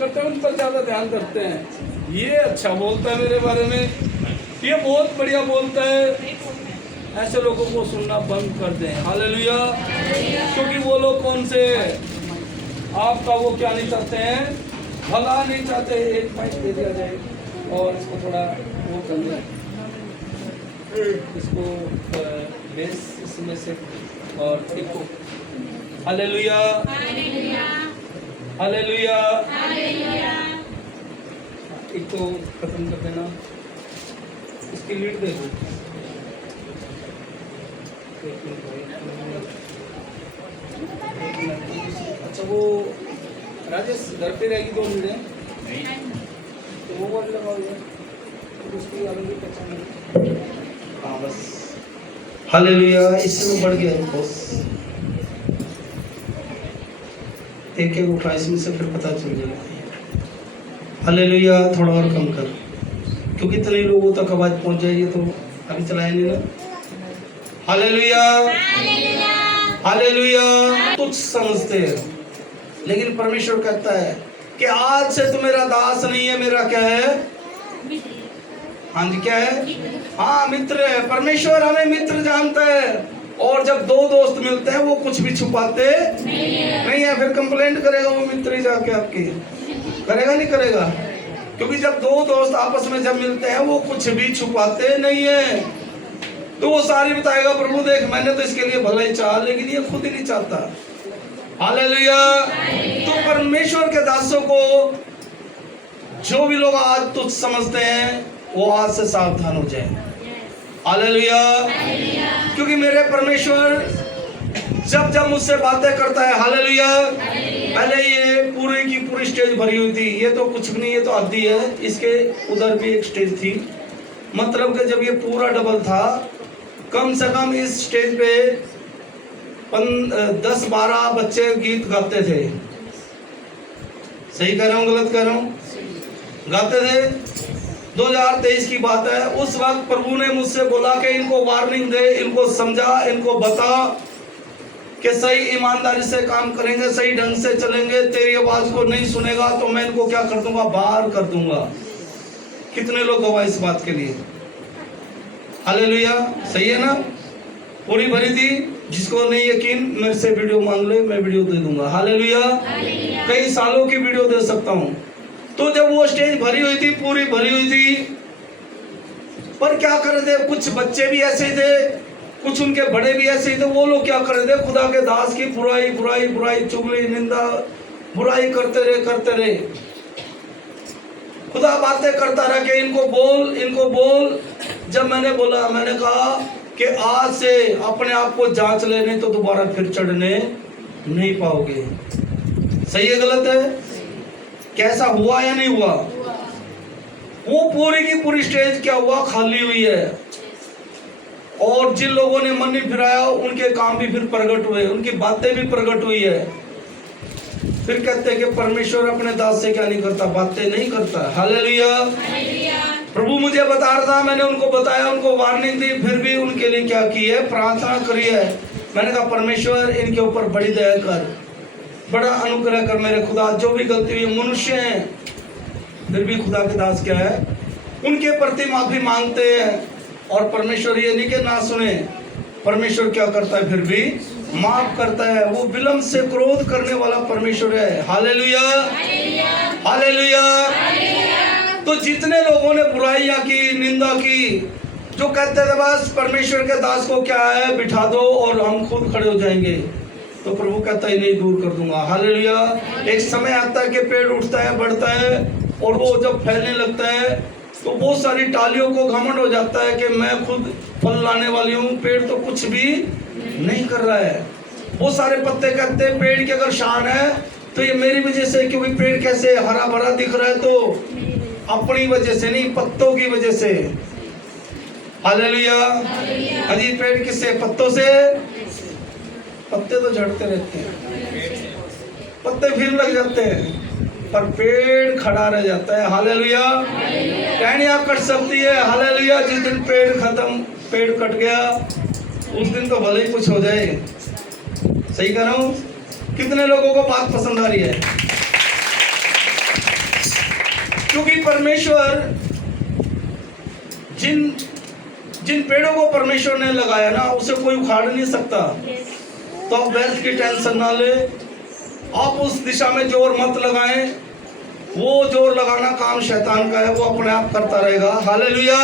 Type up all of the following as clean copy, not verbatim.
करते हैं उन पर ज़्यादा ध्यान करते हैं। ये अच्छा बोलता है मेरे बारे में, ये बहुत बढ़िया बोलता है, ऐसे लोगों को सुनना बंद कर दें। हालेलुया। क्योंकि वो लोग कौन से आपका वो क्या नहीं चाहते हैं, भला नहीं चाहते। एक माइक दे दिया जाए और इसको थोड़ा वो कर दें, इसको बेस इसमें से और देखो। Hallelujah hallelujah. एक तो खत्म कर देना, इसकी लीड दे दो। अच्छा वो राजेश घर पे रहेगी 2 मिनट, तो वो वर्ड लगाओगे तो उसकी अलग ही पहचान। हाँ बस। हालेलुया। इसमें बढ़ गया बॉस, एक एक उठा इसमें से फिर पता चल जाएगा। हालेलुया। थोड़ा और कम कर, क्योंकि इतने लोगों तक आवाज पहुंच जाएगी तो अभी चलाए नहीं ना। Hallelujah hallelujah. तुझ समझते हैं, लेकिन परमेश्वर कहता है कि आज से तू मेरा दास नहीं है, मेरा क्या है? हाँ जी, क्या है? हाँ, मित्र है। परमेश्वर हमें मित्र जानता है। और जब 2 दोस्त मिलते हैं वो कुछ भी छुपाते नहीं है। फिर कंप्लेंट करेगा वो मित्र ही जाके आपकी, करेगा नहीं करेगा? क्योंकि जब 2 दोस्त आपस में जब मिलते हैं वो कुछ भी छुपाते नहीं है। तो वो सारी बताएगा, प्रभु देख मैंने तो इसके लिए भला ही चाहा, लेकिन ये खुद ही नहीं चाहता। हालेलुया। तो परमेश्वर के दासों को जो भी लोग आज तुच्छ समझते हैं वो आज से सावधान हो जाए। हालेलुया। क्योंकि मेरे परमेश्वर जब जब मुझसे बातें करता है, हालेलुया, पहले ये पूरी की पूरी स्टेज भरी हुई थी। ये तो कुछ भी नहीं, ये तो आधी है। इसके उधर भी एक स्टेज थी, मतलब कि जब ये पूरा डबल था, कम से कम इस स्टेज पे 10-12 बच्चे गीत गाते थे। सही कह रहा हूँ गलत कह रहा हूँ? गाते थे। 2023 की बात है। उस वक्त प्रभु ने मुझसे बोला कि इनको वार्निंग दे, इनको समझा, इनको बता कि सही ईमानदारी से काम करेंगे, सही ढंग से चलेंगे, तेरी आवाज को नहीं सुनेगा तो मैं इनको क्या कर दूंगा? बाहर कर दूंगा। कितने लोग गवाह इस बात के लिए? हालेलुया। सही है ना? पूरी भरी थी। जिसको नहीं यकीन मेरे से वीडियो मांग ले, मैं वीडियो दे दूंगा। हालेलुया। कई सालों की वीडियो दे सकता हूँ। तो जब वो स्टेज भरी हुई थी, पूरी भरी हुई थी, पर क्या कर रहे थे? कुछ बच्चे भी ऐसे ही थे, कुछ उनके बड़े भी ऐसे ही थे। वो लोग क्या कर रहे थे? खुदा के दास की बुराई बुराई बुराई, चुगली, निंदा, बुराई करते रहे। खुदा बातें करता रहा कि इनको बोल, इनको बोल। जब मैंने बोला, मैंने कहा कि आज से अपने आप को जांच ले, नहीं तो दोबारा फिर चढ़ने नहीं पाओगे। सही है गलत है? कैसा हुआ या नहीं हुआ? वो पूरी की पूरी स्टेज क्या हुआ? खाली हुई है। और जिन लोगों ने मन नहीं फिराया उनके काम भी फिर प्रकट हुए, उनकी बातें भी प्रकट हुई है। फिर कहते हैं कि परमेश्वर अपने दास से क्या नहीं करता? बातें नहीं करता। हालेलुया। प्रभु मुझे बता रहा था, मैंने उनको बताया, उनको वार्निंग दी, फिर भी उनके लिए क्या की है? प्रार्थना करी है। मैंने कहा परमेश्वर इनके ऊपर बड़ी दया कर, बड़ा अनुग्रह कर मेरे खुदा। जो भी गलती हुई, मनुष्य हैं फिर भी खुदा के दास क्या है? उनके प्रति माफी मांगते हैं। और परमेश्वर ये नहीं कि ना सुने, परमेश्वर क्या करता है? फिर भी माफ करता है। वो विलंब से क्रोध करने वाला परमेश्वर है। Hallelujah hallelujah. तो जितने लोगों ने बुराइयां की, निंदा की, जो कहते थे बस परमेश्वर के दास को क्या है, बिठा दो और हम खुद खड़े हो जाएंगे, तो प्रभु कहता है नहीं, दूर कर दूंगा। हालेलुया। एक समय आता है कि पेड़ उठता है, बढ़ता है, और वो जब फैलने लगता है तो बहुत सारी टालियों को घमंड हो जाता है कि मैं खुद फल लाने वाली हूँ, पेड़ तो कुछ भी नहीं कर रहा है। वो सारे पत्ते कहते हैं पेड़ की अगर शान है तो ये मेरी वजह से, क्योंकि पेड़ कैसे हरा भरा दिख रहा है तो अपनी वजह से नहीं, पत्तों की वजह से। हालेलुया। अजी पेड़ किससे? पत्तों से। पत्ते तो झड़ते रहते हैं, पत्ते फिर लग जाते हैं, पर पेड़ खड़ा रह जाता है। हालेलुया। टहनियाँ कट सकती है, हालेलुया। जिस दिन पेड़ खत्म, पेड़ कट गया, उस दिन तो भले ही कुछ हो जाए। सही कह रहा हूँ? कितने लोगों को बात पसंद आ रही है? क्योंकि परमेश्वर जिन जिन पेड़ों को परमेश्वर ने लगाया ना, उसे कोई उखाड़ नहीं सकता। तो आप वेल्थ की टेंशन ना ले, आप उस दिशा में जोर मत लगाएं। वो जोर लगाना काम शैतान का है, वो अपने आप करता रहेगा। हालेलुया।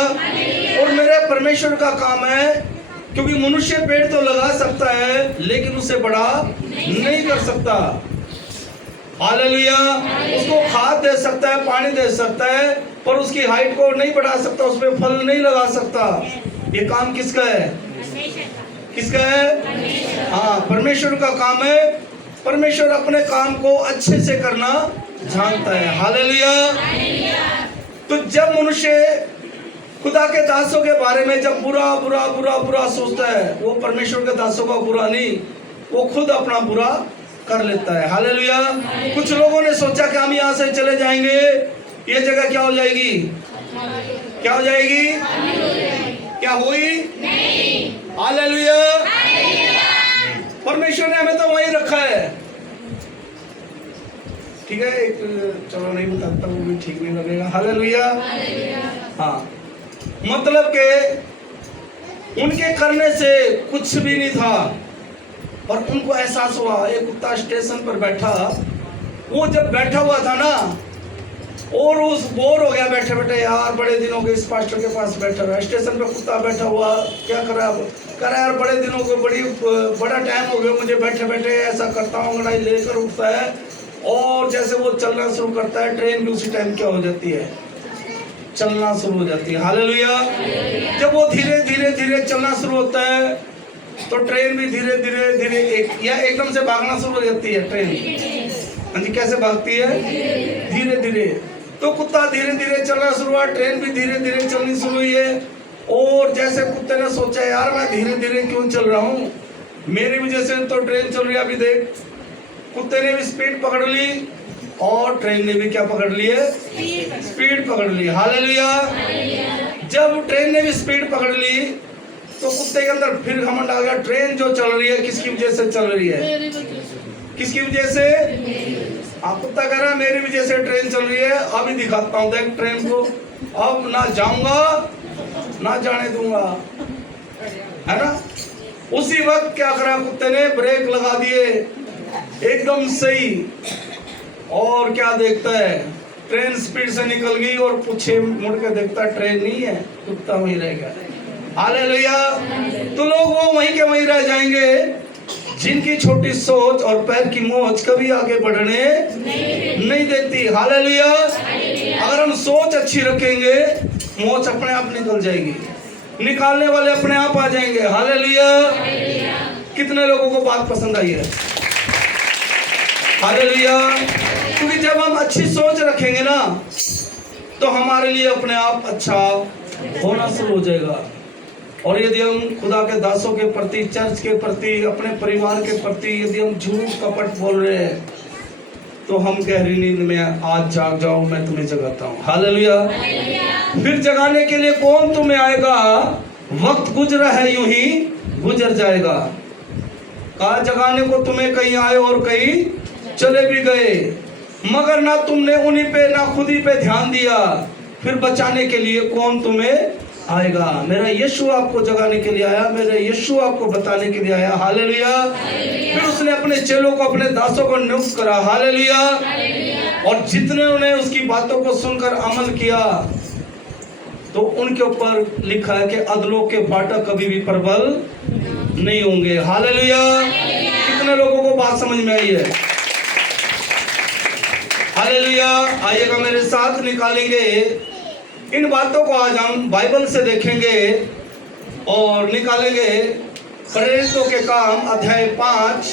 और मेरे परमेश्वर का काम है, क्योंकि मनुष्य पेड़ तो लगा सकता है लेकिन उसे बड़ा नहीं कर सकता। हालेलुया। उसको खाद दे सकता है, पानी दे सकता है, पर उसकी हाइट को नहीं बढ़ा सकता, उसमें फल नहीं लगा सकता। ये काम किसका है? किसका है? हाँ, परमेश्वर का काम है। परमेश्वर अपने काम को अच्छे से करना जानता है। हालेलुया। तो जब मनुष्य खुदा के दासों के बारे में जब बुरा बुरा बुरा बुरा सोचता है, वो परमेश्वर के दासों का बुरा नहीं, वो खुद अपना बुरा कर लेता है। हालेलुया। कुछ लोगों ने सोचा कि हम यहाँ से चले जाएंगे, ये जगह क्या हो जाएगी? क्या हो जाएगी? क्या हुई? हालेलुया। परमेश्वर ने हमें तो वहीं रखा है। ठीक है, एक चलो नहीं बताता, वो भी ठीक नहीं लगेगा। हालेलुया। हाँ, मतलब के उनके करने से कुछ भी नहीं था, और उनको एहसास हुआ। एक कुत्ता स्टेशन पर बैठा, वो जब बैठा हुआ था ना, और उस बोर हो गया बैठे बैठे, यार बड़े दिनों के इस पास्टर के पास बैठा हुआ, स्टेशन पे कुत्ता बैठा हुआ, क्या कर रहा यार, बड़े दिनों को बड़ा टाइम हो गया मुझे बैठे बैठे, ऐसा करता हूँ, अंगड़ाई लेकर उठता है, और जैसे वो चलना शुरू करता है, ट्रेन भी उसी टाइम क्या हो जाती है? चलना शुरू हो जाती है। हालेलुया। जब वो धीरे धीरे धीरे चलना शुरू होता है, तो ट्रेन भी धीरे धीरे धीरे एकदम से भागना शुरू हो जाती है ट्रेन। हाँ जी, कैसे भागती है? धीरे धीरे। तो कुत्ता धीरे धीरे चलना शुरू हुआ, ट्रेन भी धीरे धीरे चलनी शुरू हुई है। और जैसे कुत्ते ने सोचा, यार मैं धीरे धीरे क्यों चल रहा हूँ, मेरी वजह से तो ट्रेन चल रही है। अभी देख, कुत्ते ने भी स्पीड पकड़ ली और ट्रेन ने भी क्या पकड़ ली है? स्पीड पकड़ ली। हालेलुया। जब ट्रेन ने भी स्पीड पकड़ ली, तो कुत्ते के अंदर फिर घमंड आ गया। ट्रेन जो चल रही है, किसकी वजह से चल रही है? किसकी वजह से? कुत्ता कह रहा है मेरी वजह से ट्रेन चल रही है, अभी दिखाता हूँ देख ट्रेन को, अब ना जाऊंगा ना जाने दूंगा, है ना। उसी वक्त क्या करा कुत्ते ने? ब्रेक लगा दिए एकदम सही, और क्या देखता है? ट्रेन स्पीड से निकल गई, और पीछे मुड़ के देखता है ट्रेन नहीं है, कुत्ता वहीं रह गया। हालेलुया। तो लोग वो वहीं के वहीं रह जाएंगे जिनकी छोटी सोच और पैर की मोच कभी आगे बढ़ने नहीं देती। हालेलुया। अगर हम सोच अच्छी रखेंगे, मोच अपने आप निकल जाएगी, निकालने वाले अपने आप आ जाएंगे। हालेलुया। कितने लोगों को बात पसंद आई है? हालेलुया। क्योंकि जब हम अच्छी सोच रखेंगे ना, तो हमारे लिए अपने आप अच्छा होना शुरू हो जाएगा। और यदि हम खुदा के दासों के प्रति, चर्च के प्रति, अपने परिवार के प्रति यदि हम झूठ कपट बोल रहे हैं, तो हम गहरी नींद में आज जाग जाओ, मैं तुम्हें जगाता हूँ। हालेलुया। फिर जगाने के लिए कौन तुम्हें आएगा? वक्त गुजरा है यूं ही गुजर जाएगा। कहा जगाने को तुम्हें कहीं आए और कहीं चले भी गए, मगर ना तुमने उन्हीं पे ना खुद ही पे ध्यान दिया। फिर बचाने के लिए कौन तुम्हें आएगा? मेरा यीशु आपको जगाने के लिए आया, मेरा यीशु आपको बताने के लिए आया। हालेलुया। फिर उसने अपने चेलों को, अपने दासों को नियुक्त करा। हालेलुया। और जितने उन्हें उसकी बातों को सुनकर अमल किया, तो उनके ऊपर लिखा है कि अधलों के फाटक कभी भी प्रबल नहीं होंगे। हालेलुया। कितने लोगों को बात समझ में आई है? हालेलुया। आइएगा मेरे साथ, निकालेंगे इन बातों को। आज हम बाइबल से देखेंगे और निकालेंगे प्रेरितों के काम अध्याय 5।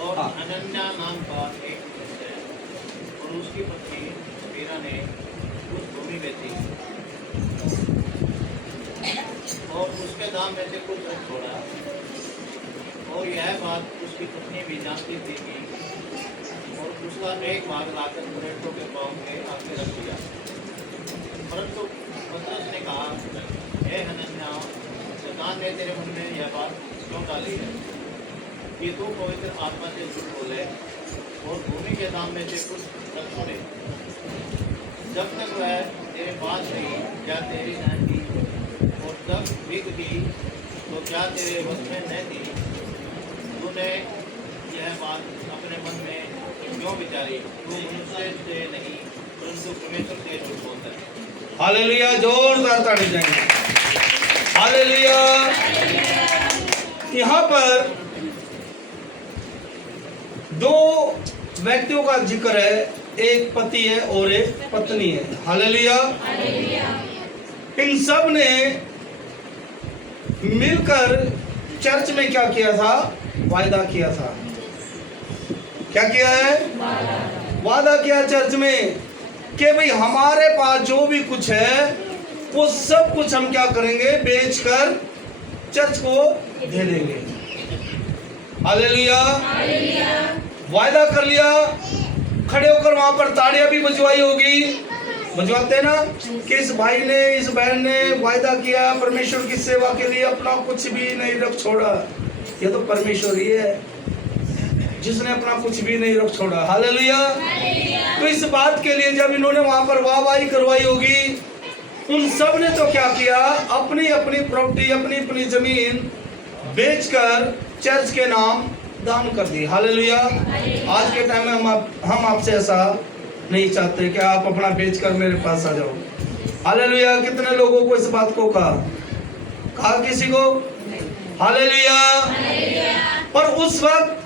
और अनन्या नाम का एक पुरुष है, और उसकी पत्नी मीरा ने उस भूमि में थी, और उसके दाम में से कुछ रख छोड़ा। और यह बात उसकी पत्नी भी जानती थी कि, और उसका एक भाग लाकर प्रेरितों के पाँव के आगे रख दिया। परंतु पतरस ने कहा, हे हनन्याह, शैतान ने तेरे मन में यह बात क्यों डाली है? कि तू पवित्र आत्मा से झूठ बोले और भूमि के दाम में से कुछ न छोड़े, जब तक वह तेरे पास रही क्या तेरी न थी, और जब बिक दी तो क्या तेरे वश में न थी। तूने यह बात अपने मन में क्यों विचारी? तू मनुष्य से नहीं परंतु परमेश्वर से झूठ बोलता है। हालेलुया, जोरदार ताड़ी देंगे। हालेलुया। यहाँ पर दो व्यक्तियों का जिक्र है, एक पति है और एक पत्नी है। हालेलुया। इन सब ने मिलकर चर्च में क्या किया था? वायदा किया था। क्या किया है? वादा किया चर्च में कि भाई हमारे पास जो भी कुछ है वो सब कुछ हम क्या करेंगे? बेचकर चर्च को दे देंगे। हालेलुया। वायदा कर लिया। खड़े होकर वहां पर ताड़ियां भी बजवाई होगी, बजवाते ना, कि इस भाई ने, इस बहन ने वायदा किया परमेश्वर की सेवा के लिए, अपना कुछ भी नहीं रख छोड़ा। ये तो परमेश्वर ही है जिसने अपना कुछ भी नहीं रख छोड़ा। हालेलुया। तो इस बात के लिए जब इन्होंने वहां पर वाहवाही करवाई होगी, उन सब ने तो क्या किया? अपनी अपनी प्रॉपर्टी, अपनी अपनी जमीन बेचकर चर्च के नाम दान कर दी। हालेलुया। आज के टाइम में हम आपसे ऐसा नहीं चाहते कि आप अपना बेचकर मेरे पास आ जाओ। हालेलुया। कितने लोगों को इस बात को कहा किसी को? हालेलुया। पर उस वक्त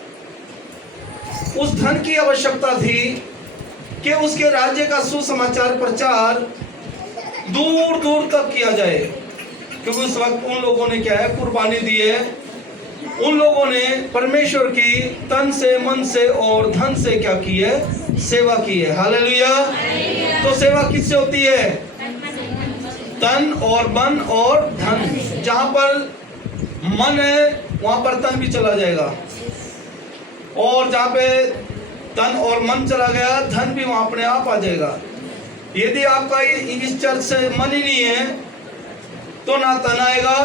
उस धन की आवश्यकता थी कि उसके राज्य का सुसमाचार प्रचार दूर दूर तक किया जाए, क्योंकि उस वक्त उन लोगों ने क्या है? कुर्बानी दी है। उन लोगों ने परमेश्वर की तन से, मन से और धन से क्या की है? सेवा की है। हालेलुया। तो सेवा किससे होती है? तन और मन और धन। जहां पर मन है वहां पर तन भी चला जाएगा, और जहां पे तन और मन चला गया धन भी वहां अपने आप आ जाएगा। यदि आपका इस चर्च से मन ही नहीं है तो ना तन आएगा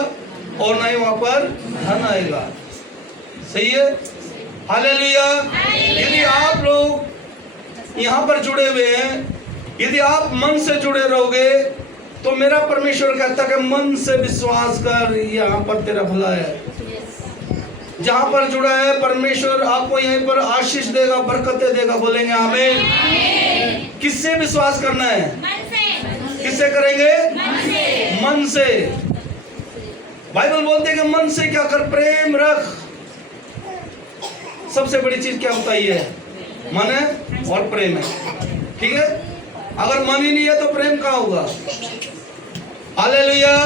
और ना ही वहां पर धन आएगा। सही है? हालेलुया। यदि आप लोग यहाँ पर जुड़े हुए हैं, यदि आप मन से जुड़े रहोगे तो मेरा परमेश्वर कहता है कि मन से विश्वास कर, यहाँ पर तेरा भला है। जहां पर जुड़ा है परमेश्वर आपको यहीं पर आशीष देगा, बरकतें देगा। बोलेंगे आमीन। किससे विश्वास करना है? किससे करेंगे? मन से। बाइबल बोलते हैं कि मन से क्या कर? प्रेम रख। सबसे बड़ी चीज क्या होता है? मन है और प्रेम है। ठीक है? अगर मन ही नहीं है तो प्रेम कहाँ होगा? हालेलुया।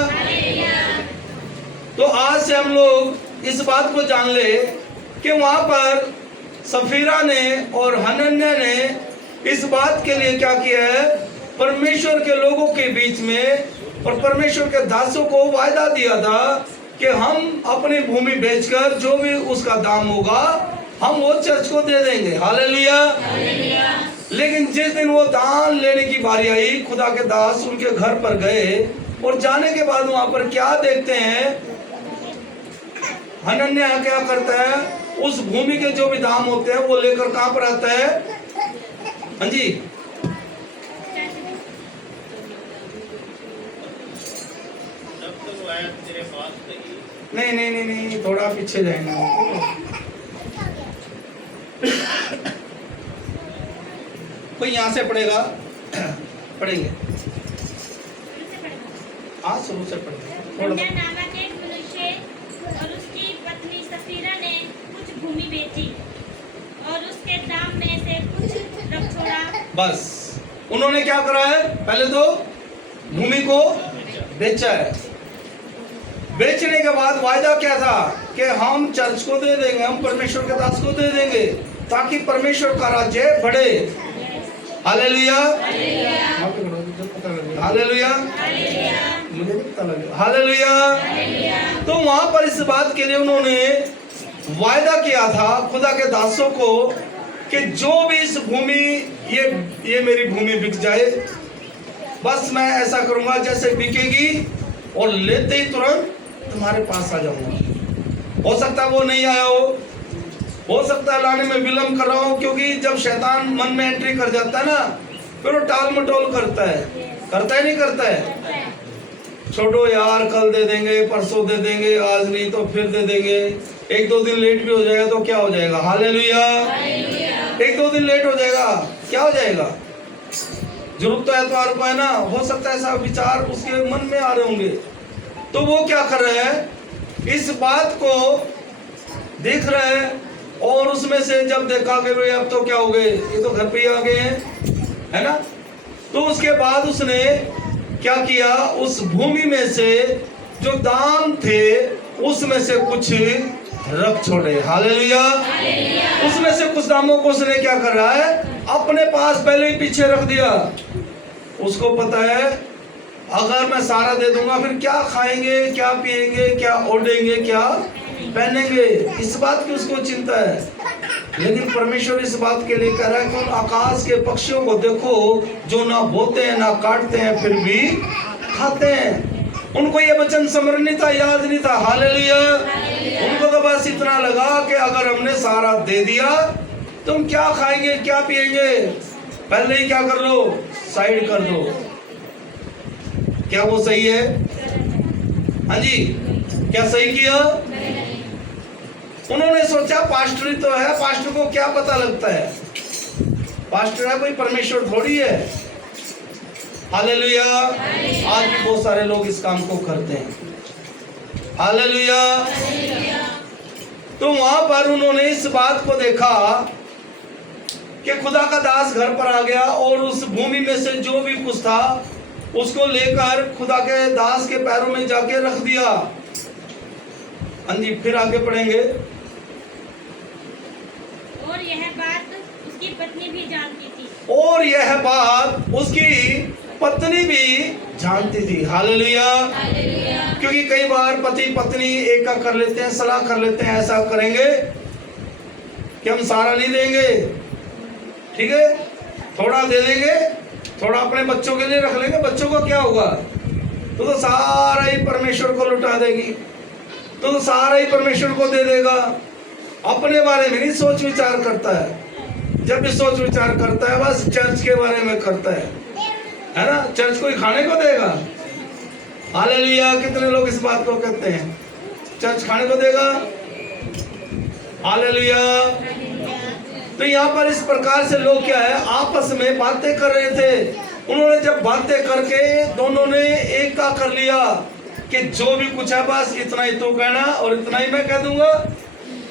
तो आज से हम लोग इस बात को जान ले कि वहां पर सफीरा ने और हनन्याह ने इस बात के लिए क्या किया है? परमेश्वर के लोगों के बीच में और परमेश्वर के दासों को वायदा दिया था कि हम अपनी भूमि बेचकर जो भी उसका दाम होगा हम वो चर्च को दे देंगे। हालेलुया। लेकिन जिस दिन वो दान लेने की बारी आई, खुदा के दास उनके घर पर गए और जाने के बाद वहां पर क्या देखते हैं? हनन्याह क्या करता है? उस भूमि के जो भी दाम होते हैं वो लेकर कहां पर आता है? हाँ जी, जब तक वह तेरे पास रही। नहीं, थोड़ा पीछे जाएंगे। कोई यहां से पढ़ेगा? पढ़ेंगे। हाँ, शुरू से पढ़ेंगे। हनन्याह नामक एक मनुष्य और उसकी पत्नी सफीरा ने कुछ भूमि बेची और उसके दाम में से कुछ रख छोड़ा। बस उन्होंने क्या करा है? पहले तो भूमि को बेचा है। बेचने के बाद वायदा क्या था कि हम चर्च को दे देंगे, हम परमेश्वर के दास को दे देंगे ताकि परमेश्वर का राज्य बढ़े। हालेलुया। हालेलुया। मुझे भी पता लगा। हालेलुया। तो वहां पर इस बात के लिए उन्होंने वायदा किया था खुदा के दासों को कि जो भी इस भूमि, ये मेरी भूमि बिक जाए, बस मैं ऐसा करूंगा जैसे बिकेगी और लेते ही तुरंत तुम्हारे पास आ जाऊंगा। हो सकता है वो नहीं आया हो, हो सकता है लाने में विलम्ब कर रहा हूं, क्योंकि जब शैतान मन में एंट्री कर जाता है ना, फिर वो टाल मटोल करता है नहीं करता है? छोड़ो यार, कल दे देंगे, परसों दे देंगे, आज नहीं तो फिर दे देंगे। एक दो दिन लेट भी हो जाएगा तो क्या हो जाएगा? हालेलुया। एक दो दिन लेट हो जाएगा, क्या हो जाएगा? जरूरत तो एतवार को है ना। हो सकता है ऐसा विचार उसके मन में आ रहे होंगे। तो वो क्या कर रहे हैं, इस बात को देख रहे हैं, और उसमें से जब देखा कि भाई अब तो क्या हो गए, ये तो घर पे ही आ गए हैं, है ना। तो उसके बाद उसने क्या किया, उस भूमि में से जो दाम थे उसमें से कुछ रख छोड़े। हालेलुया। उसमें से कुछ दामों को उसने क्या कर रहा है, अपने पास पहले ही पीछे रख दिया। उसको पता है अगर मैं सारा दे दूंगा फिर क्या खाएंगे, क्या पिएंगे, क्या ओढ़ेंगे, क्या पहनेंगे, इस बात की उसको चिंता है। लेकिन परमेश्वर इस बात के लिए कह रहा है कि उन आकाश के पक्षियों को देखो, जो ना बोते हैं ना काटते हैं, फिर भी खाते हैं। उनको ये वचन स्मरण नहीं था, याद नहीं था। हालेलुया। उनको तो बस इतना लगा कि अगर हमने सारा दे दिया, तुम क्या खाएंगे, क्या पिएंगे, पहले ही क्या कर लो, साइड कर दो। क्या वो सही है? हाँ जी, क्या सही किया? उन्होंने सोचा पास्टर ही तो है, पास्टर को क्या पता लगता है, पास्टर है कोई परमेश्वर थोड़ी है। हालेलुया। आज भी बहुत सारे लोग इस काम को करते हैं। हालेलुया। तो वहां पर उन्होंने इस बात को देखा कि खुदा का दास घर पर आ गया और उस भूमि में से जो भी कुछ था उसको लेकर खुदा के दास के पैरों में जाके रख दिया। हाँ जी, फिर आगे पढ़ेंगे। और यह बात उसकी पत्नी भी जानती थी। और यह बात उसकी पत्नी भी जानती थी। हालेलुया। क्योंकि कई बार पति पत्नी एक का कर लेते हैं, सलाह कर लेते हैं, ऐसा करेंगे कि हम सारा नहीं देंगे, ठीक है, थोड़ा दे देंगे, थोड़ा अपने बच्चों के लिए रख लेंगे। बच्चों को क्या होगा, तो सारा ही परमेश्वर को लुटा देगी, तो सारा ही परमेश्वर को दे देगा। अपने बारे में नहीं सोच विचार करता है। जब भी सोच विचार करता है बस चर्च के बारे में करता है ना। चर्च कोई खाने को देगा? हालेलुया। कितने लोग इस बात को कहते हैं, चर्च खाने को देगा? हालेलुया। तो यहाँ पर इस प्रकार से लोग क्या है, आपस में बातें कर रहे थे। उन्होंने जब बातें करके दोनों ने एक का कर लिया कि जो भी कुछ है बस इतना ही तू कहना और इतना ही मैं कह दूंगा।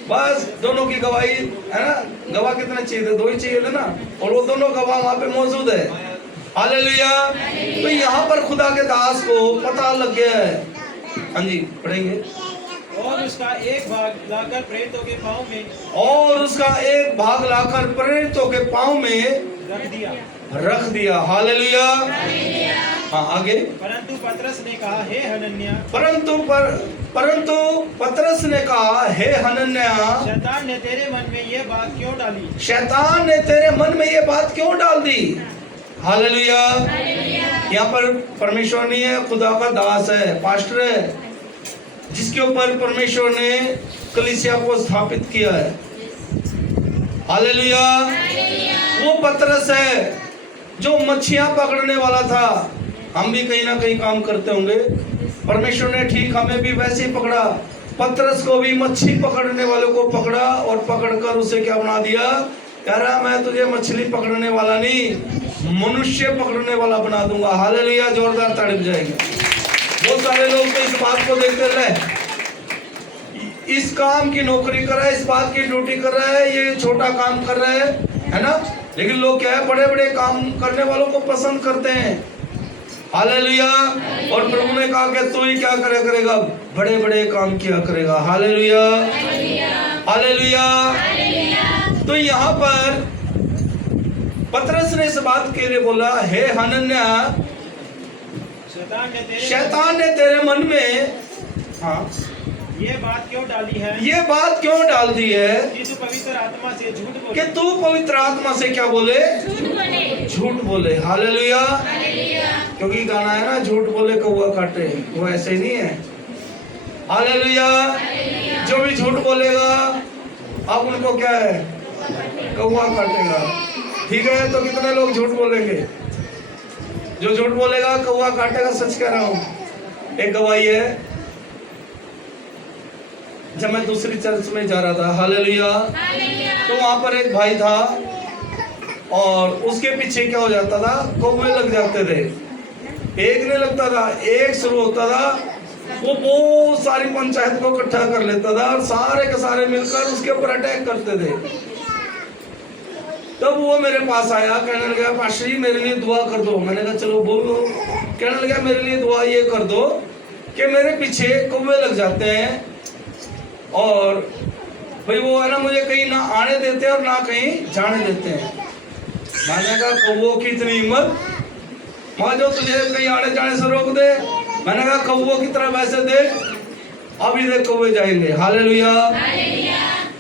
बस दोनों की गवाही है ना। गवाह कितने चाहिए थे? दो ही चाहिए थे ना, और वो दोनों गवाह वहां पे मौजूद है। हालेलुया। तो यहाँ पर खुदा के दास को पता लग गया है। हाँ जी, पढ़ेंगे। और उसका एक भाग लाकर प्रेरितों के पाँव में, और उसका एक भाग लाकर प्रेरितों के पाँव में रख दिया। हालेलुया। हाँ, आगे। परंतु पतरस ने कहा, हे हनन्याह, परंतु पतरस ने कहा, हे हनन्याह, शैतान ने तेरे मन में ये बात क्यों डाली? शैतान ने तेरे मन में ये बात क्यों डाल दी? हालेलुया। यहाँ पर परमेश्वर नहीं है, खुदा का दास है, पास्टर है, जिसके ऊपर परमेश्वर ने कलीसिया को स्थापित किया है। हालेलुया। वो पतरस है जो मच्छियां पकड़ने वाला था। हम भी कहीं ना कहीं काम करते होंगे, परमेश्वर ने ठीक हमें भी वैसे ही पकड़ा। पतरस को भी मच्छी पकड़ने वालों को पकड़ा और पकड़कर उसे क्या बना दिया, कह रहा मैं तुझे मछली पकड़ने वाला नहीं, मनुष्य पकड़ने वाला बना दूंगा। हालेलुया। जोरदार ताड़ी बजाएंगे। बहुत सारे लोग तो इस बात को देखते रहे, इस काम की नौकरी कर रहा है, इस बात की ड्यूटी कर रहा है, ये छोटा काम कर रहा है ना। लेकिन लोग क्या है, बड़े बड़े काम करने वालों को पसंद करते हैं। हालेलुया। और प्रभु ने कहा कि तू ही क्या करेगा, बड़े बड़े काम किया करेगा। हालेलुया। हालेलुया। तो यहाँ पर पतरस ने इस बात के लिए बोला, हे हनन्याह, शैतान ने तेरे मन में हाँ ये बात क्यों डाली है? ये बात क्यों डाल दी है कि तू पवित्र आत्मा से झूठ बोले? कि तू पवित्र आत्मा से क्या बोले? झूठ बोले। हालेलुया। क्योंकि गाना है ना, झूठ बोले कौवा काटे, वो ऐसे ही नहीं है। हालेलुया। जो भी झूठ बोलेगा अब उनको क्या है, कौवा काटेगा। ठीक है, तो कितने लोग झूठ बोलेंगे? जो झूठ बोलेगा कौवा काटेगा, सच कह रहा हूं। एक गवाही है, जब मैं दूसरी चर्च में जा रहा था, हालेलुया, तो वहां पर एक भाई था और उसके पीछे क्या हो जाता था, कौवे लग जाते थे। एक नहीं लगता था, एक शुरू होता था, वो बहुत सारी पंचायत को इकट्ठा कर लेता था और सारे के सारे मिलकर उसके ऊपर अटैक करते थे। तब वो मेरे पास आया, कहने लगा पास्टर जी मेरे लिए दुआ कर दो। मैंने कहा चलो बोलो। कहने लगा मेरे लिए दुआ ये कर दो कि मेरे पीछे कौवे लग जाते हैं और भाई वो है ना, मुझे कहीं ना आने देते हैं और ना कहीं जाने देते हैं। मैंने कहा कौवों की इतनी हिम्मत, मैं जो तुझे कहीं आने जाने से रोक दे। मैंने कहा कौवों की तरह वैसे देख, अभी देख कौवे जाएंगे। हालेलुया।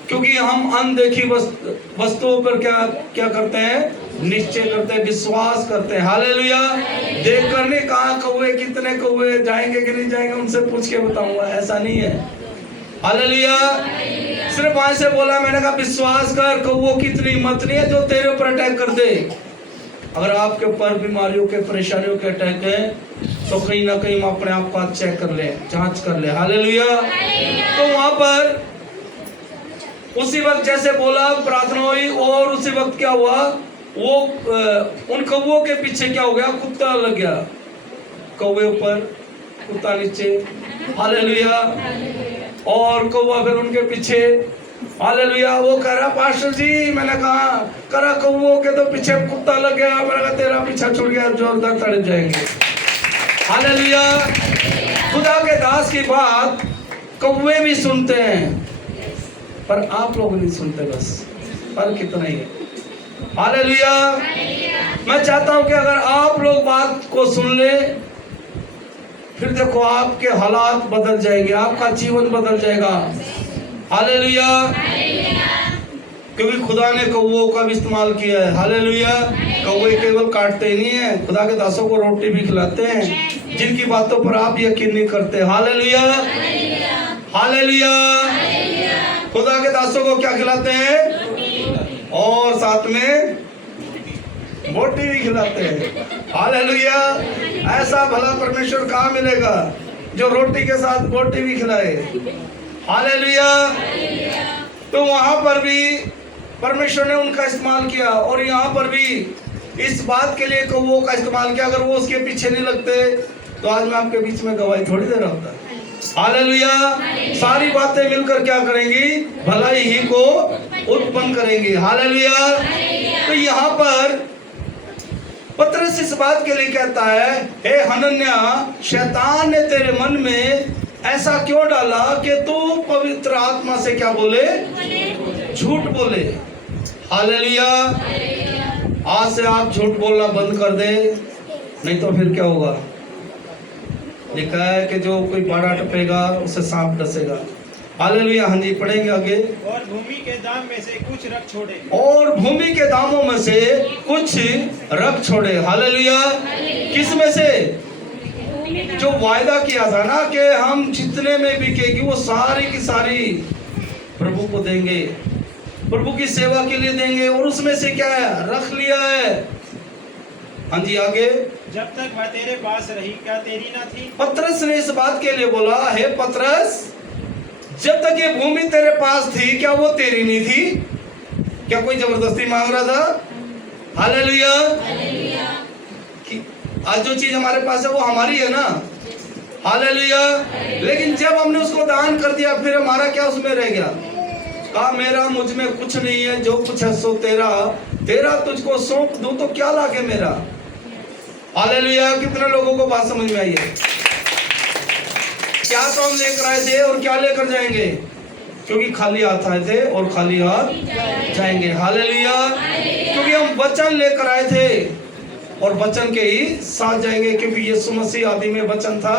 क्योंकि हम अनदेखी वस्तुओं पर क्या करते हैं, निश्चय करते हैं, विश्वास करते हैं। हालेलुया। देख कर नहीं कहा कौवे कितने कौवे जाएंगे कि नहीं जाएंगे, उनसे पूछ के बताऊंगा, ऐसा नहीं है। हालेलुया। सिर्फ वहां से बोला, मैंने कहा विश्वास कर, कौवों की इतनी हिम्मत नहीं है जो तेरे ऊपर अटैक कर दे। अगर आपके ऊपर बीमारियों के, परेशानियों के अटैक है तो कहीं ना कहीं अपने आप को चेक कर ले, जांच कर ले। हालेलुया। तो वहां पर उसी वक्त जैसे बोला, प्रार्थना हुई और उसी वक्त क्या हुआ, वो उन कौवों के पीछे क्या हो गया, कुत्ता लग गया। कौवे ऊपर, कुत्ता नीचे। हालेलुया। और कौवा फिर उनके पीछे। हालेलुया। वो कह रहा पास्टर जी, मैंने कहा करा कौवों के तो पीछे कुत्ता लग गया। मैंने कहा तेरा पीछा छूट गया, जोरदार तड़प जाएंगे। हालेलुया। खुदा के दास की बात कौवे भी सुनते हैं पर आप लोग नहीं सुनते, बस फर्क कितना ही है। हालेलुया। मैं चाहता हूं कि अगर आप लोग बात को सुन ले, फिर देखो आपके हालात बदल जाएंगे, आपका जीवन बदल जाएगा। हालेलुया। क्योंकि खुदा ने कौवों का भी इस्तेमाल किया है। हालेलुया। कौवे केवल काटते ही नहीं है, खुदा के दासों को रोटी भी खिलाते हैं जिनकी बातों पर आप यकीन नहीं करते। हालेलुया। हालेलुया। खुदा के दासों को क्या खिलाते हैं, और साथ में रोटी भी खिलाते हैं। हालेलुया। ऐसा भला परमेश्वर कहाँ मिलेगा जो रोटी के साथ रोटी भी खिलाए। हालेलुया। तो वहां पर भी परमेश्वर ने उनका इस्तेमाल किया और यहाँ पर भी इस बात के लिए कौवों का इस्तेमाल किया। अगर वो उसके पीछे नहीं लगते तो आज मैं आपके बीच में गवाही थोड़ी दे रहा होता। हालेलुया। सारी बातें मिलकर क्या करेंगी, भलाई ही को उत्पन्न करेंगी। हालेलुया। तो यहाँ पर पतरस इस बात के लिए कहता है, हे हनन्या, शैतान ने तेरे मन में ऐसा क्यों डाला कि तू पवित्र आत्मा से क्या बोले, झूठ बोले। हालेलुया। आज से आप झूठ बोलना बंद कर दे, नहीं तो फिर क्या होगा। लिखा है कि जो कोई बाड़ा टपेगा उसे सांप डसेगा। हालेलुया। हाँ जी, पढ़ेंगे आगे। और भूमि के दाम में से कुछ रख छोड़े, और भूमि के दामों में से कुछ रख छोड़े। हालेलुया। किस में से, जो वायदा किया था ना कि हम जितने में बिकेगी वो सारी की सारी प्रभु को देंगे, प्रभु की सेवा के लिए देंगे, और उसमें से क्या है, रख लिया है। हाँ जी आगे। जब तक वह तेरे पास रही क्या तेरी ना थी। पतरस ने इस बात के लिए बोला, हे पतरस, जब तक ये भूमि तेरे पास थी क्या वो तेरी नहीं थी? क्या कोई जबरदस्ती मांग रहा था? हालेलुया। आज जो चीज हमारे पास है वो हमारी है ना। हालेलुया। लेकिन जब हमने उसको दान कर दिया, फिर हमारा क्या उसमें रह गया? कहा मेरा मुझ में कुछ नहीं है, जो कुछ है सो तेरा, तेरा तुझको सौंप दूं तो क्या लागे मेरा। हालेलुया। कितने लोगों को बात समझ में आई है? क्या तो हम लेकर आए थे और क्या लेकर जाएंगे, क्योंकि खाली हाथ आए थे और खाली हाथ जाएंगे। हालेलुया। क्योंकि हम वचन लेकर आए थे और वचन के ही साथ जाएंगे, क्योंकि यीशु मसीह आदि में वचन था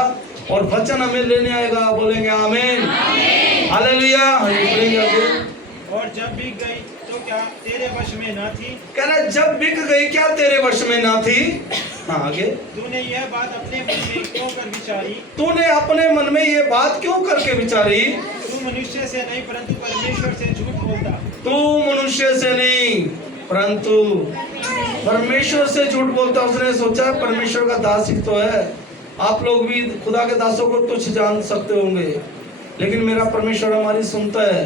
और वचन हमें लेने आएगा। बोलेंगे आमीन। हालेलुया। बोलेंगे आगे। और जब बिक गई तो क्या तेरे वश में ना थी। कह रहा जब बिक गई क्या तेरे वश में ना थी। हाँ आगे। तूने यह बात अपने मन में क्यों कर विचारी। तूने अपने मन में ये बात क्यों करके विचारी। तू मनुष्य से नहीं परंतु परमेश्वर से झूठ बोलता। तू मनुष्य से नहीं परंतु परमेश्वर से झूठ बोलता। उसने सोचा परमेश्वर का दास ही तो है। आप लोग भी खुदा के दासों को तुच्छ जान सकते होंगे, लेकिन मेरा परमेश्वर हमारी सुनता है।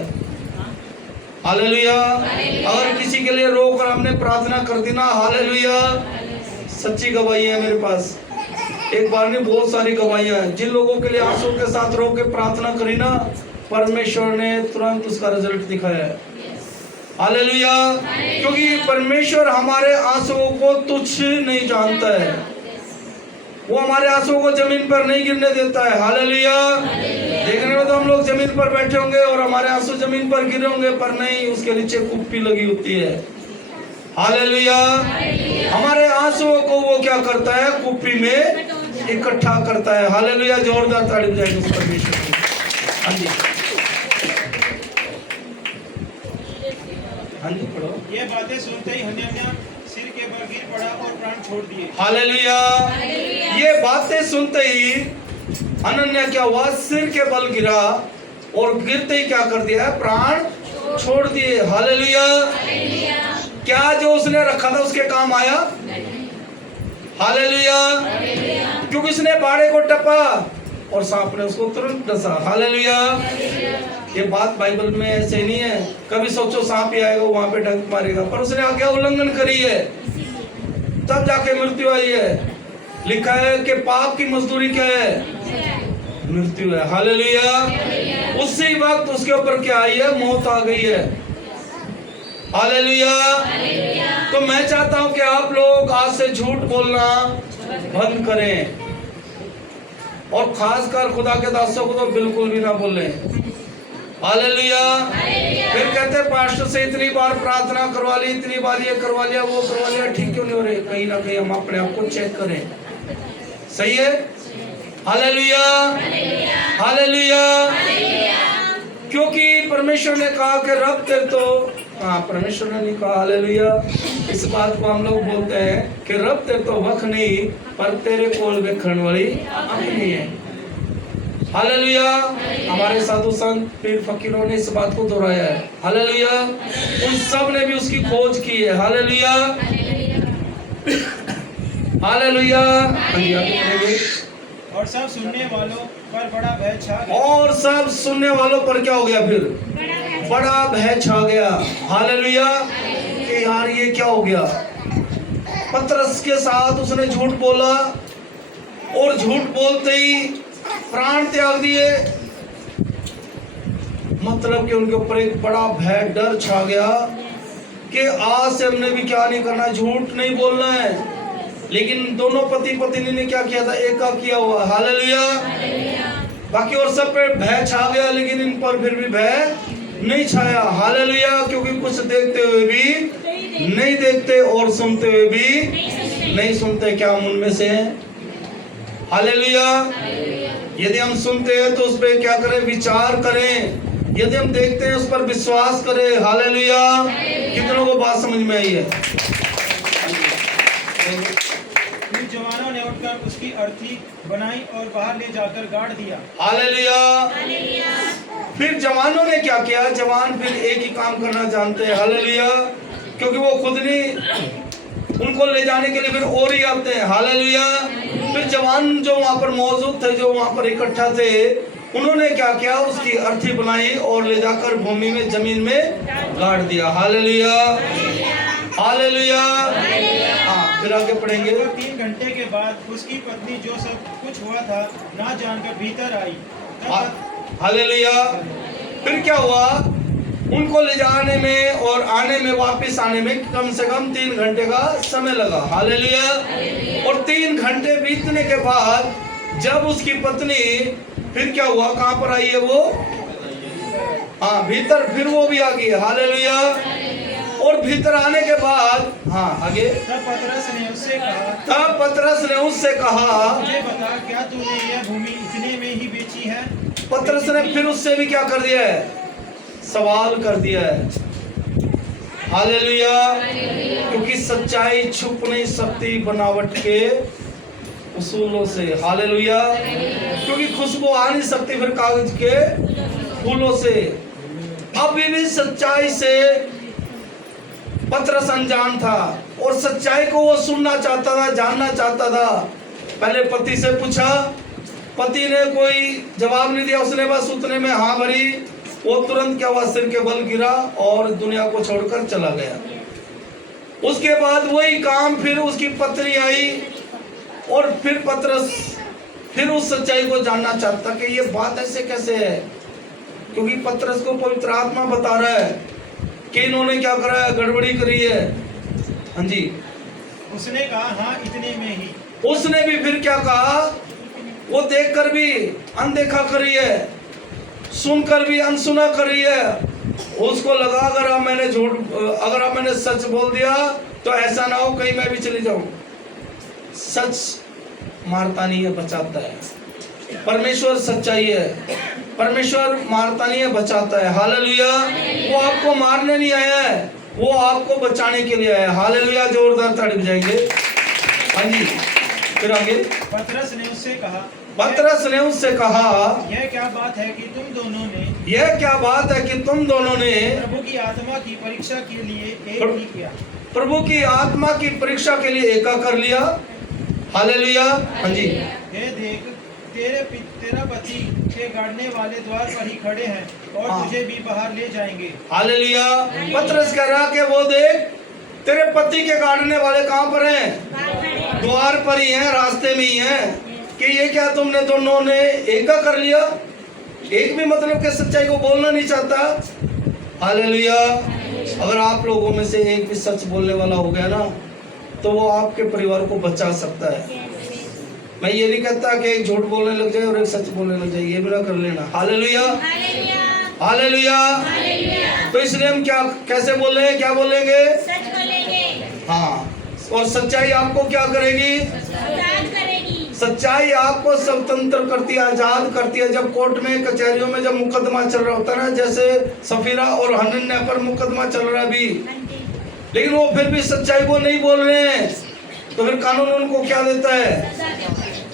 हालेलुया। अगर किसी के लिए रो कर हमने प्रार्थना कर दी ना, हालेलुया, सच्ची गवाही है मेरे पास। एक बार नहीं, बहुत सारी गवाहियां हैं। जिन लोगों के लिए आंसू के साथ रो के प्रार्थना करी ना, परमेश्वर ने तुरंत उसका रिजल्ट दिखाया है। हालेलुया। क्योंकि परमेश्वर हमारे आंसुओं को तुच्छ नहीं जानता है। वो हमारे आंसुओं को जमीन पर नहीं गिरने देता है। हालेलुया। देखने में तो हम लोग जमीन पर बैठे होंगे और हमारे आंसू जमीन पर गिरे होंगे, पर नहीं, उसके नीचे कुप्पी लगी होती है। हालेलुया। हमारे आंसुओं को वो क्या करता है? कुप्पी में इकट्ठा करता है। हालेलुया। जोरदार ताड़ी बजाएंगे उस परमेश्वर को। हाँ जी, हाँ जी, पढ़ो। ये बातें सुनते ही हनन्याह सिर के बल गिर पड़ा और प्राण छोड़ दिए। हालेलुया। ये बातें सुनते ही हनन्याह क्या हुआ? सिर के बल गिरा और गिरते ही क्या कर दिया? प्राण छोड़ दिए। हालेलुया। क्या जो उसने रखा था उसके काम आया? हालेलुया। क्योंकि उसने बाड़े को टपा और सांप ने उसको तुरंत डसा। हालेलुया। ये बात बाइबल में ऐसे नहीं है। कभी सोचो सांप ही आएगा वहां पे डंक मारेगा, पर उसने आज्ञा उल्लंघन करी है, तब जाके मृत्यु आई है। लिखा है कि पाप की मजदूरी क्या है? मृत्यु है। हालेलुया। उसी वक्त उसके ऊपर क्या आई है? मौत आ गई है। हालेलुया। तो मैं चाहता हूं कि आप लोग आज से झूठ बोलना बंद करें, और खासकर खुदा के दासों को तो बिल्कुल भी ना बोलें। हालेलुया। फिर कहते पास्टर से इतनी बार प्रार्थना करवा ली, इतनी बार ये करवा लिया, वो करवा लिया, ठीक क्यों नहीं हो रहे? कहीं ना कहीं हम अपने आप को चेक करें। सही है? हालेलुया। हालेलुया। क्योंकि परमेश्वर ने कहा कि रब तेरे तो, हाँ, परमेश्वर ने नहीं कहा। हालेलुया। इस बात को हम लोग बोलते हैं कि रब तेरे तो वख नहीं, पर तेरे कोल वेखण वाली आंख नहीं है। हालेलुया। हमारे साधु संत पीर फकीरों ने इस बात को दोहराया है। हालेलुया। उन सब ने भी उसकी खोज की है। हालेलुया। हालेलुया। और सब सुनने वालों पर बड़ा भय छा गया। और सब सुनने वालों पर क्या हो गया? फिर बड़ा भय छा गया। हालेलुया। कि यार ये क्या हो गया? पतरस के साथ उसने झूठ बोला और झूठ बोलते ही प्राण त्याग दिए। मतलब कि उनके ऊपर एक बड़ा भय, डर छा गया कि आज से हमने भी क्या नहीं करना, झूठ नहीं बोलना है। लेकिन दोनों पति पत्नी ने क्या किया था? एक किया हुआ। हालेलुया। बाकी और सब पे भय छा गया, लेकिन इन पर फिर भी भय नहीं छाया। हालेलुया। क्योंकि कुछ देखते हुए भी नहीं देखते और सुनते हुए भी नहीं सुनते। क्या हम उनमें से हैं? हालेलुया। यदि हम सुनते हैं तो उस पर क्या करें? विचार करें। यदि हम देखते हैं उस पर विश्वास करें। हालेलुया। कितनों को बात समझ में आई है? फिर जवानों ने उठकर उसकी अर्थी बनाई और बाहर ले जाकर गाड़ दिया। हालेलुया। फिर जवानों ने क्या किया? जवान फिर एक ही काम करना जानते हैं। हालेलुया। क्योंकि वो खुद नहीं, उनको ले जाने के लिए फिर और ही आते हैं। हालेलुया। फिर जवान जो वहां पर मौजूद थे, जो वहां पर इकट्ठा थे, उन्होंने क्या किया? उसकी अर्थी बनाई और ले जाकर भूमि में, जमीन में गाड़ दिया। हालेलुया। हालेलुया। हाँ, फिर आगे पढ़ेंगे। 3 घंटे के बाद उसकी पत्नी जो सब कुछ हुआ था ना जानकर भीतर आई। हालेलुया। फिर क्या हुआ? उनको ले जाने में और आने में, वापस आने में कम से कम 3 घंटे का समय लगा। हालेलुया। और 3 घंटे बीतने के बाद जब उसकी पत्नी, फिर क्या हुआ? कहाँ पर आई है वो? हाँ, भीतर फिर वो भी आ गई। हालेलुया। और भीतर आने के बाद, हाँ, आगे। तब पतरस ने उससे कहा, मुझे बता, क्या तूने यह भूमि इतने में ही बेची है? पतरस ने फिर उससे भी क्या कर दिया है? सवाल कर दिया है। हालेलुया। क्योंकि सच्चाई छुप नहीं सकती बनावट के उसूलों से। हालेलुया। क्योंकि खुशबू आ नहीं सकती फिर कागज के फूलों से। अभी भी सच्चाई से पतरस अनजान था और सच्चाई को वो सुनना चाहता था, जानना चाहता था। पहले पति से पूछा, पति ने कोई जवाब नहीं दिया, उसने बस उतने में हाँ भरी। वो तुरंत क्या हुआ, सिर के बल गिरा और दुनिया को छोड़कर चला गया। उसके बाद वही काम फिर उसकी पत्नी आई और फिर पतरस फिर उस सच्चाई को जानना चाहता कि ये बात ऐसे कैसे है, क्योंकि पतरस को पवित्र आत्मा बता रहा है कि इन्होंने क्या करा है, गड़बड़ी करी है। हाँ जी, उसने कहा हाँ इतने में ही। उसने भी फिर क्या कहा, वो देखकर भी अनदेखा करी है, सुनकर भी अनसुना करी है। उसको लगा अगर मैंने सच बोल दिया तो ऐसा ना हो कहीं मैं भी चली जाऊं। सच मारता नहीं है, बचाता है। परमेश्वर सच्चाई है, परमेश्वर मारता नहीं है, बचाता है। हालेलुया। वो आपको मारने नहीं आया है, वो आपको बचाने के लिए आया है। हालेलुया। जोरदार ताड़ी बजाएंगे। हाँ जी, फिर आगे पतरस ने उससे कहा, यह क्या बात है कि तुम दोनों ने प्रभु की आत्मा की परीक्षा के लिए एक ही किया। प्रभु की आत्मा की परीक्षा के लिए एका कर लिया। हालेलुया। हाँ जी, ये देख तेरा पति के गाड़ने वाले द्वार पर ही खड़े हैं और हाँ। तुझे भी बाहर ले जाएंगे। हालेलुया। पतरस कह रहा कि वो देख तेरे पति के गाड़ने वाले कहाँ पर हैं, द्वार पर ही हैं, रास्ते में ही हैं। कि ये क्या तुमने दोनों ने एका कर लिया। एक भी मतलब कि सच्चाई को बोलना नहीं चाहता। हालेलुया। अगर आप लोगों में से एक भी सच बोलने वाला हो गया ना तो वो आपके परिवार को बचा सकता है। मैं ये नहीं कहता कि एक झूठ बोलने लग जाए और एक सच बोलने लग जाए, ये भी ना कर लेना। हालेलुया। हालेलुया। तो इसलिए हम क्या कैसे बोले, क्या बोलेंगे, सच बोलेंगे। हाँ। और सच्चाई आपको क्या करेगी, आजाद करेगी। सच्चाई आपको स्वतंत्र करती है, आजाद करती है। जब कोर्ट में कचहरियों में जब मुकदमा चल रहा होता है ना, जैसे सफीरा और हनन्याह पर मुकदमा चल रहा है अभी, लेकिन वो फिर भी सच्चाई को नहीं बोल रहे हैं, तो फिर कानून उनको क्या देता है,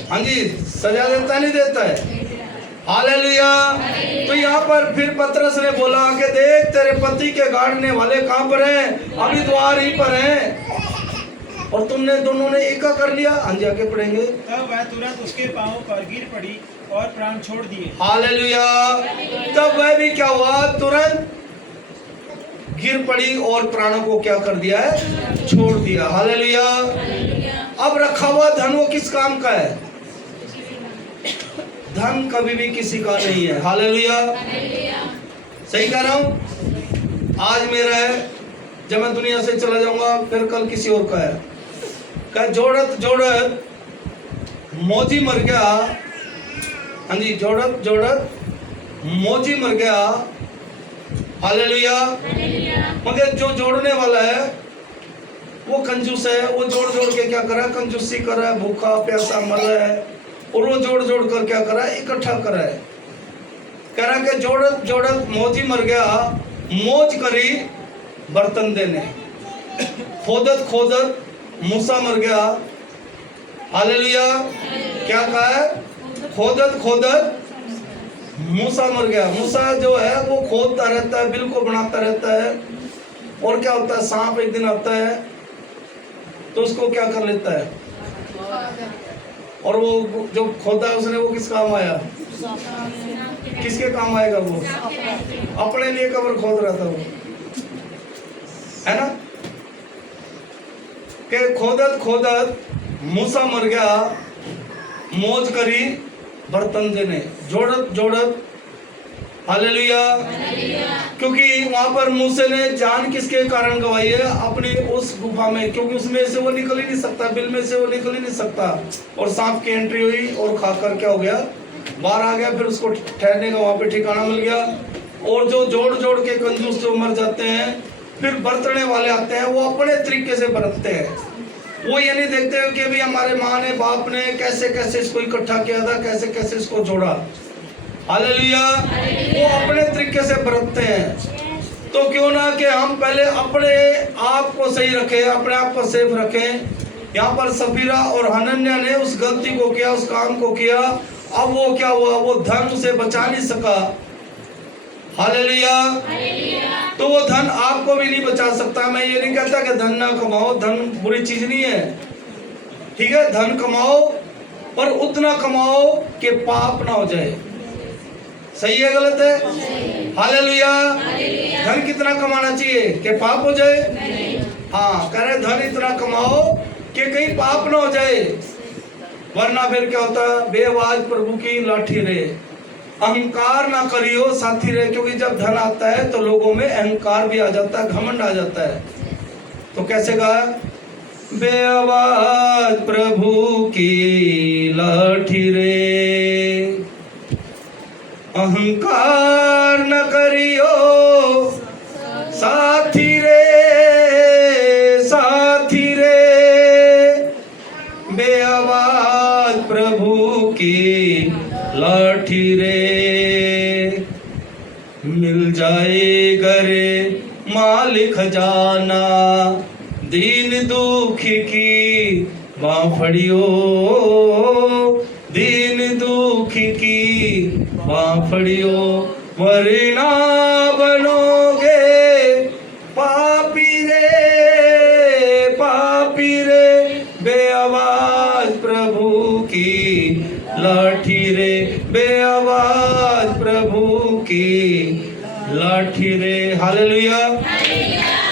हाँ जी, सजा देता है, नहीं देता है। हालेलुया। तो यहाँ पर फिर पतरस ने बोला कि देख तेरे पति के गाड़ने वाले कहाँ पर हैं, अभी द्वार ही पर हैं और तुमने दोनों ने एका कर लिया। हाँ जी, आगे पढ़ेंगे। तब वह तुरंत उसके पांवों पर गिर पड़ी और प्राण छोड़ दिए। हालेलुया। तब वह भी क्या हुआ, तुरंत गिर पड़ी और प्राणों को क्या कर दिया है, छोड़ दिया। हालेलुया। अब रखा हुआ धन वो किस काम का है, धन कभी भी किसी का नहीं है। हालेलुया। सही कह रहा हूं। आज मेरा है, जब मैं दुनिया से चला जाऊंगा फिर कल किसी और का है। क्या जोड़त जोड़त मौजी मर गया। हाँ जी, जोड़त जोड़त मौजी मर गया। हालेलुया। मगर जो जोड़ने वाला है वो कंजूस है, वो जोड़ जोड़ के क्या कर रहा है, कंजूसी कर रहा है, भूखा प्यासा मर रहा है, और वो जोड़ जोड़ कर क्या कर रहा है, इकट्ठा कर रहा है। कह रहा कि जोड़त जोड़त मौजी मर गया, मौज करी बर्तन देने, खोदत खोदत मूसा मर गया। हालेलुया। क्या कहा है, खोदत खोदत मूसा मर गया। मूसा जो है वो खोदता रहता है, बिल को बनाता रहता है, और क्या होता है, सांप एक दिन आता है तो उसको क्या कर लेता है, और वो जो खोदा है उसने वो किस काम आया, किसके काम आएगा, वो अपने लिए कब्र खोद रहा था वो, है ना। कि खोदत खोदत मूसा मर गया, मौज करी बर्तन देने, जोड़त जोड़त। हालेलुया। क्योंकि वहां पर मूसे ने जान किसके कारण गवाई है, अपनी उस गुफा में, क्योंकि उसमें से वो निकल ही नहीं सकता, बिल में से वो निकल ही नहीं सकता, और सांप की एंट्री हुई और खाकर क्या हो गया, बाहर आ गया। फिर उसको ठहरने का वहां पे ठिकाना मिल गया। और जो जोड़ जोड़ के कंजूस जो मर जाते हैं, फिर बरतने वाले आते हैं, वो अपने तरीके से बरतते हैं। वो ये नहीं देखते हो कि अभी हमारे माँ ने बाप ने कैसे कैसे इसको इकट्ठा किया था, कैसे कैसे इसको जोड़ा। हालेलुया। वो अपने तरीके से बरतते हैं। तो क्यों ना कि हम पहले अपने आप को सही रखें, अपने आप को सेफ रखें। यहाँ पर सफीरा और हनन्याह ने उस गलती को किया, उस काम को किया। अब वो क्या हुआ, वो धन उसे बचा नहीं सका। हालेलुया। तो वो धन आपको भी नहीं बचा सकता। मैं ये नहीं कहता कि धन ना कमाओ, धन बुरी चीज नहीं है, ठीक है, धन कमाओ पर उतना कमाओ कि पाप ना हो जाए। सही है गलत है? हालेलुया। धन कितना कमाना चाहिए कि पाप हो जाए? हाँ, कह रहे धन इतना कमाओ कि कहीं पाप ना हो जाए, वरना फिर क्या होता है, बेआवाज प्रभु की लाठी रे। अहंकार ना करियो साथी रे, क्योंकि जब धन आता है तो लोगों में अहंकार भी आ जाता है, घमंड आ जाता है। तो कैसे गाया? बेआवाज प्रभु की लाठी रे, अहंकार न करियो साथी रे, साथी रे, बेआवाज प्रभु की लाठी रे। मिल जाए गरे मालिक खजाना, दीन दुखी की बांफड़ियो, दीन दुखी की बांफड़ियो, वरना बनोगे पापी रे, पापी रे, बेआवाज प्रभु की लाठी रे, बेआवाज प्रभु की लाठी रे। हालेलुया।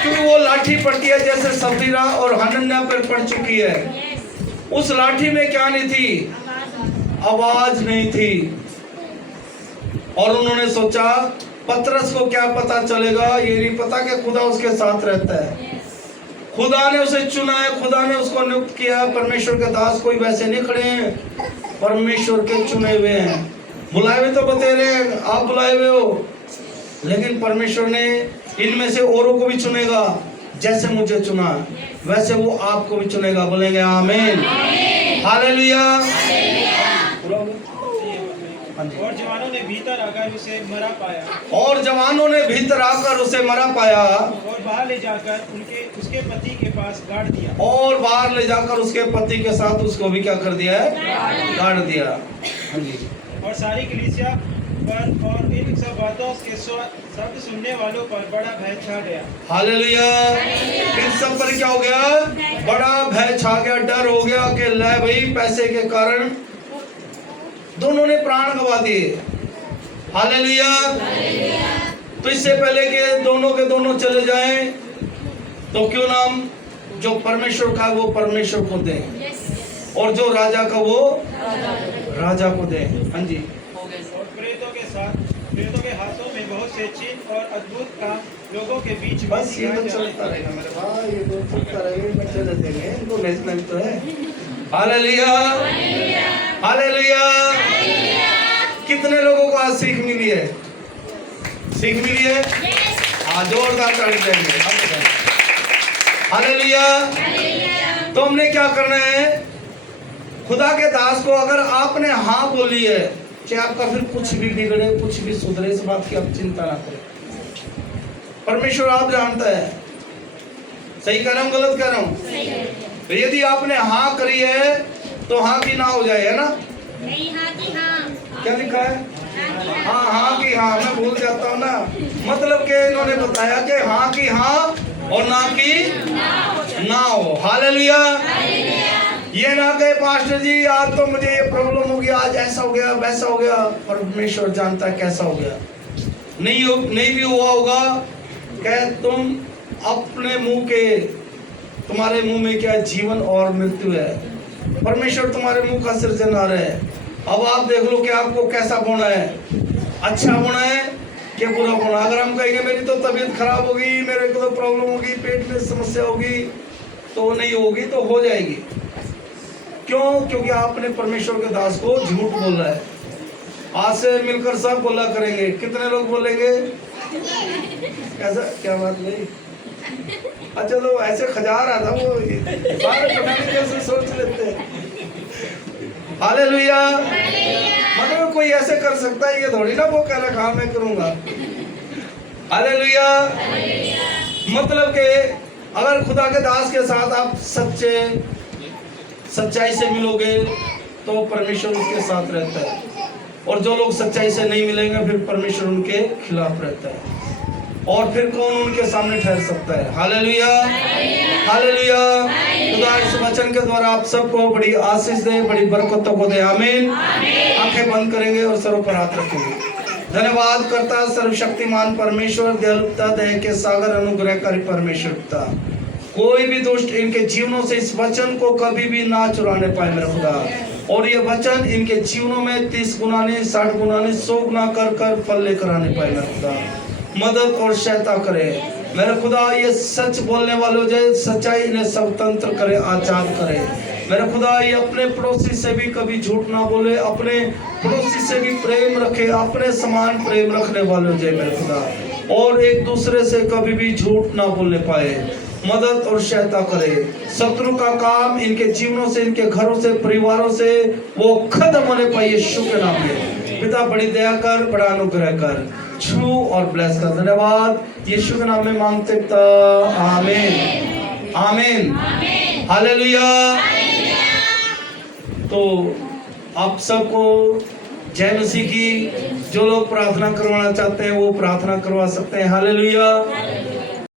क्योंकि वो लाठी पड़ती है जैसे सफीरा और हनन्याह पर पड़ चुकी है। उस लाठी में क्या नहीं थी? आवाज नहीं थी। और उन्होंने सोचा पतरस को क्या पता चलेगा, ये नहीं पता कि खुदा उसके साथ रहता है। खुदा ने उसे चुना है, खुदा ने उसको नियुक्त किया। परमेश्वर के दास कोई वैसे नहीं खड़े हैं, परमेश्वर के चुने हुए हैं। बुलाए हुए तो बतेरे हैं, आप बुलाए हुए हो, लेकिन परमेश्वर ने इनमें से औरों को भी चुनेगा। जैसे मुझे चुना वैसे वो आपको भी चुनेगा। बोलेंगे आमीन, हालेलुया। और जवानों ने भीतर आकर उसे मरा पाया, और जवानों ने भीतर आकर उसे मरा पाया, और बाहर ले जाकर उसके पति के पास गाड़ दिया, और बाहर ले जाकर उसके पति के साथ उसको भी क्या कर दिया है? गाड़ दिया। हाँ जी। और सारी कलीसिया पर और इन सब बातों के शब्द सुनने वालों पर बड़ा भय छा गया। हालेलुया। इन सब पर क्या हो गया? बड़ा भय छा गया, डर हो गया कि ले भाई पैसे के कारण दोनों ने प्राण गंवा दिए। हालेलुया। तो इससे पहले कि दोनों के दोनों चले जाएं, तो क्यों नाम जो परमेश्वर का वो परमेश्वर को दें, और जो राजा का वो राजा को दें। हाँ जी। और प्रेतों के हाथों में बहुत से चिन्ह और अद्भुत काम लोगों के बीच में बस ये तो चलता रहेगा मेरे भाई, ये तो चलता रहेगा, मैं चले देंगे इनको, नेशनल तो है। Hallelujah, hallelujah. कितने लोगों को आज सीख मिली है? सीख मिली है? हाँ, जोरदार ताली देंगे। हालेलुया। तो हमने क्या करना है? खुदा के दास को अगर आपने हाँ बोली है, चाहे आपका फिर कुछ भी बिगड़े, कुछ भी सुधरे, इस बात की आप चिंता ना करें। परमेश्वर आप जानता है। सही कह रहा हूँ, गलत कह रहा हूँ? तो यदि आपने हाँ करी है तो हाँ की ना हो जाए, है ना? नहीं, हाँ की हाँ। क्या लिखा है? हाँ, हाँ की हाँ। मैं भूल जाता हूँ ना। मतलब कि इन्होंने बताया कि हाँ की हाँ और ना की ना हो। हालेलुया। ये ना कहे पास्टर जी आज तो मुझे ये प्रॉब्लम हो गया, आज ऐसा हो गया, वैसा हो गया। परमेश्वर जानता है कैसा हो गया। नहीं भी हुआ होगा, कह तुम अपने मुंह के, तुम्हारे मुंह में क्या जीवन और मृत्यु है। परमेश्वर तुम्हारे मुंह का सृजनहार है। अब आप देख लो कि आपको कैसा बोना है, अच्छा बोना है कि बुरा बोना। अगर हम कहेंगे मेरी तो तबीयत खराब होगी, मेरे को तो प्रॉब्लम होगी, पेट में समस्या होगी, तो नहीं होगी, तो हो जाएगी। क्यों? क्योंकि आपने परमेश्वर के दास को झूठ बोला है। आज से मिलकर सब बोला करेंगे। कितने लोग बोलेंगे? ऐसा क्या बात नहीं? अच्छा, तो ऐसे खजा रहा था वो, सारे पता नहीं कैसे सोच लेते हैं। हालेलुया। मतलब कोई ऐसे कर सकता है, ये थोड़ी ना वो कह रहा हाँ मैं करूंगा। हालेलुया। मतलब कि अगर खुदा के दास के साथ आप सच्चाई से मिलोगे तो परमेश्वर उसके साथ रहता है। और जो लोग सच्चाई से नहीं मिलेंगे फिर परमेश्वर उनके खिलाफ रहता है। और फिर कौन उनके सामने ठहर सकता है? Hallelujah, hallelujah. खुदा इस वचन के द्वारा आप सबको बड़ी आशीष दे, बड़ी बरकतों को दे। आमीन। आंखें बंद करेंगे और सरों पर हाथ रखेंगे। धन्यवाद करता सर्वशक्तिमान परमेश्वर, दयालुता, दया के सागर, अनुग्रहकारी परमेश्वर पिता, कोई भी दुष्ट इनके जीवनों से इस वचन को कभी भी ना चुराने पाए मेरे खुदा। और ये वचन इनके जीवनों में 30 गुना नहीं, 60 गुना नहीं, 100 गुना कर कर फल लेकर आने पाए मेरे खुदा। मदद और सहायता करे मेरे खुदा। ये सच बोलने वालों जो सच्चाई इन्हें स्वतंत्र करे, आजाद करे मेरे खुदा। ये अपने पड़ोसी से भी कभी झूठ ना बोले, अपने पड़ोसी से भी प्रेम रखे, अपने समान प्रेम रखने वालों जो मेरे खुदा। और एक दूसरे से कभी भी झूठ ना बोलने पाए। मदद और सहायता करे। शत्रु का काम इनके जीवनों से, इनके घरों से, परिवारों से वो खत्म होने पाए यीशु के नाम में। पिता बड़ी दया कर, बड़ा अनुग्रह कर, छू और ब्लेस कर। धन्यवाद यीशु के नाम में मांगते पिता, आमीन, आमीन, हालेलुया। तो आप सबको जय मसीह की। जो लोग प्रार्थना करवाना चाहते हैं वो प्रार्थना करवा सकते हैं। हालेलुया।